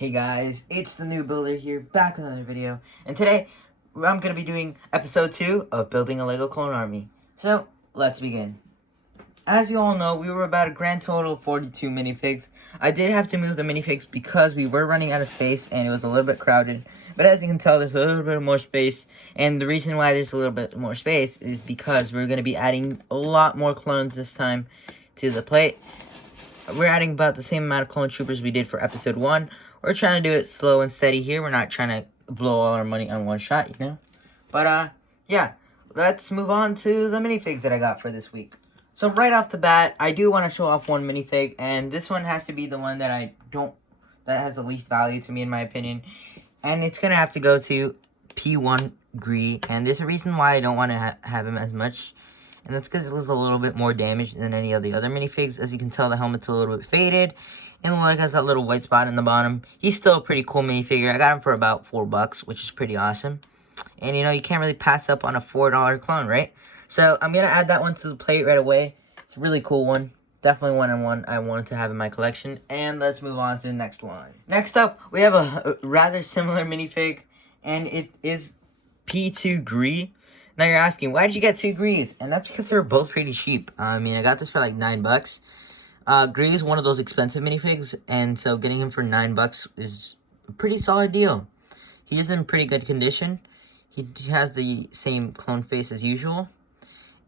Hey guys, it's the new builder here, back with another video, and today I'm going to be doing episode 2 of building a Lego clone army. So, let's begin. As you all know, we were about a grand total of 42 minifigs. I did have to move the minifigs because we were running out of space and it was a little bit crowded. But as you can tell, there's a little bit more space, and the reason why there's a little bit more space is because we're going to be adding a lot more clones this time to the plate. We're adding about the same amount of clone troopers we did for episode 1. We're trying to do it slow and steady here. We're not trying to blow all our money on one shot, you know? But, yeah. Let's move on to the minifigs that I got for this week. So, right off the bat, I do want to show off one minifig. And this one has to be the one that that has the least value to me, in my opinion. And it's going to have to go to P1 Gree. And there's a reason why I don't want to have him as much. And that's because it was a little bit more damaged than any of the other minifigs. As you can tell, the helmet's a little bit faded. And the leg has that little white spot in the bottom. He's still a pretty cool minifigure. I got him for about $4, which is pretty awesome. And, you know, you can't really pass up on a $4 clone, right? So, I'm going to add that one to the plate right away. It's a really cool one. Definitely one I wanted to have in my collection. And let's move on to the next one. Next up, we have a rather similar minifig. And it is P2 Gree. Now you're asking, why did you get 2 Grees? And that's because they were both pretty cheap. I mean, I got this for like $9. Gree is one of those expensive minifigs, and so getting him for $9 is a pretty solid deal. He is in pretty good condition. He has the same clone face as usual.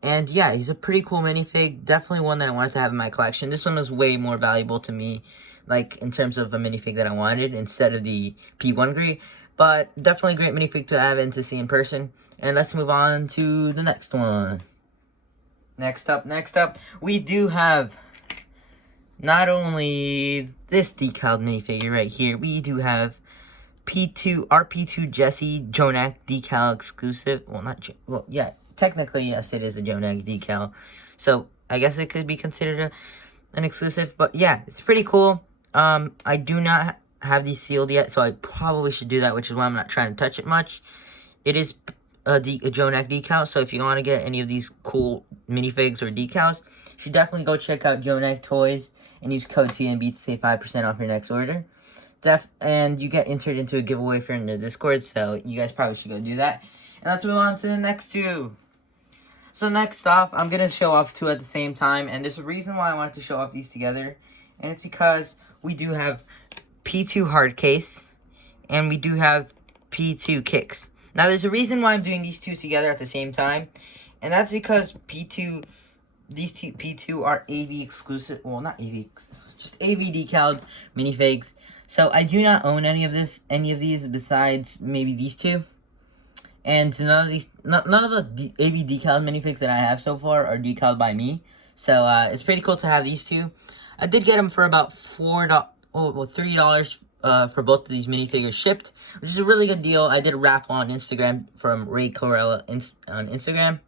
And yeah, he's a pretty cool minifig. Definitely one that I wanted to have in my collection. This one was way more valuable to me, like in terms of a minifig that I wanted instead of the P1 Gree. But definitely a great minifig to have and to see in person. And let's move on to the next one. Next up, we do have not only this decaled minifigure right here, we do have RP2 Jesse Jonak decal exclusive. Well, yeah, technically, yes, it is a Jonak decal. So, I guess it could be considered an exclusive. But yeah, it's pretty cool. I do not have these sealed yet, so I probably should do that, which is why I'm not trying to touch it much. It is a Jonak decal, so if you want to get any of these cool minifigs or decals, you should definitely go check out Jonak Toys and use code TNB to save 5% off your next order. And you get entered into a giveaway if you're in the Discord, so you guys probably should go do that. And let's move on to the next two. So next off, I'm going to show off 2 at the same time, and there's a reason why I wanted to show off these together, and it's because we do have P2 hard case, and we do have P2 kicks. Now, there's a reason why I'm doing these 2 together at the same time, and that's because these two P2 are AV exclusive, well, not AV, just AV decaled minifigs. So, I do not own any of these besides maybe these 2. And none of the AV decaled minifigs that I have so far are decaled by me. So, it's pretty cool to have these 2. I did get them for about $3 for both of these minifigures shipped, which is a really good deal. I did a raffle on Instagram from Ray Corella on Instagram.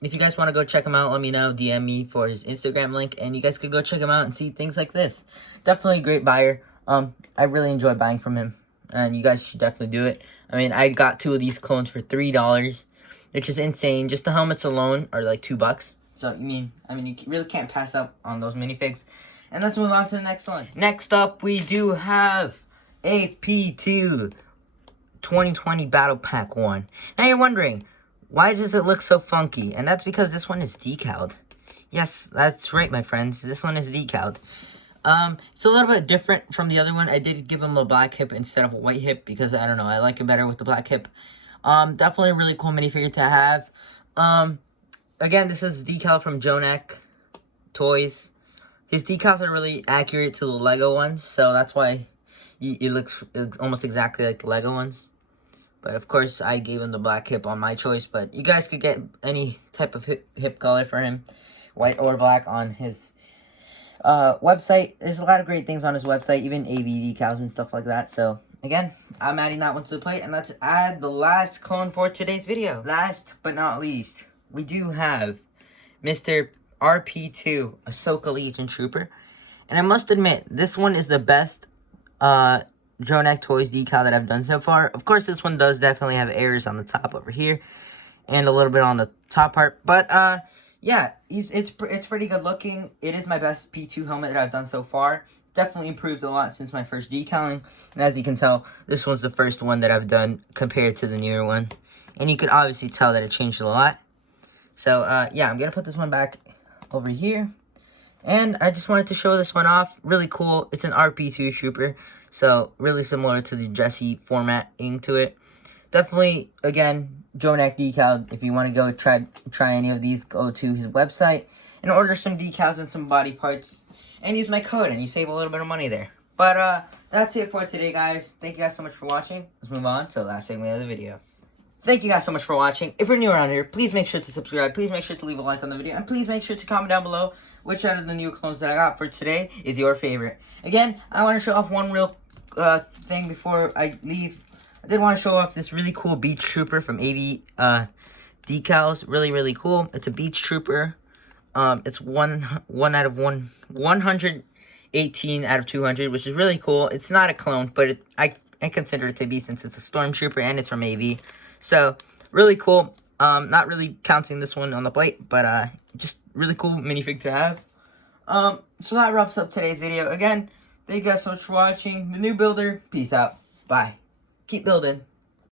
If you guys want to go check him out, let me know. DM me for his Instagram link, and you guys could go check him out and see things like this. Definitely a great buyer. I really enjoy buying from him, and you guys should definitely do it. I mean, I got 2 of these clones for $3, which is insane. Just the helmets alone are like $2. So, I mean, you really can't pass up on those minifigs. And let's move on to the next one. Next up, we do have a P2 2020 Battle Pack 1. Now you're wondering, why does it look so funky? And that's because this one is decaled. Yes, that's right, my friends. This one is decaled. It's a little bit different from the other one. I did give him a black hip instead of a white hip because, I don't know, I like it better with the black hip. Definitely a really cool minifigure to have. Again, this is decal from Jonak Toys. His decals are really accurate to the Lego ones, so that's why it looks almost exactly like the Lego ones. But of course, I gave him the black hip on my choice, but you guys could get any type of hip color for him, white or black, on his website. There's a lot of great things on his website, even AV decals and stuff like that. So, again, I'm adding that one to the plate, and let's add the last clone for today's video. Last but not least, we do have Mr. RP2 Ahsoka Legion Trooper, and I must admit, this one is the best Jonak Toys decal that I've done so far. Of course, this one does definitely have errors on the top over here, and a little bit on the top part, but yeah, it's pretty good looking. It is my best P2 helmet that I've done so far. definitely improved a lot since my first decaling. And as you can tell, this one's the first one that I've done compared to the newer one. And you can obviously tell that it changed a lot. So, yeah, I'm going to put this one back over here. And I just wanted to show this one off. Really cool. It's an RP2 Trooper. So, really similar to the Jesse formatting to it. Definitely, again, Joe Neck decal. If you want to go try any of these, go to his website and order some decals and some body parts. And use my code and you save a little bit of money there. But, that's it for today, guys. Thank you guys so much for watching. Let's move on to the last segment of the video. Thank you guys so much for watching. If you're new around here, please make sure to subscribe. Please make sure to leave a like on the video. And please make sure to comment down below which out of the new clones that I got for today is your favorite. Again, I want to show off one real thing before I leave. I did want to show off this really cool Beach Trooper from AV Decals. Really, really cool. It's a Beach Trooper. It's 118 out of 200, which is really cool. It's not a clone, but I consider it to be since it's a Stormtrooper and it's from AV. So, really cool. Not really counting this one on the plate, but just really cool minifig to have. So that wraps up today's video. Again, thank you guys so much for watching. The new builder, peace out. Bye. Keep building.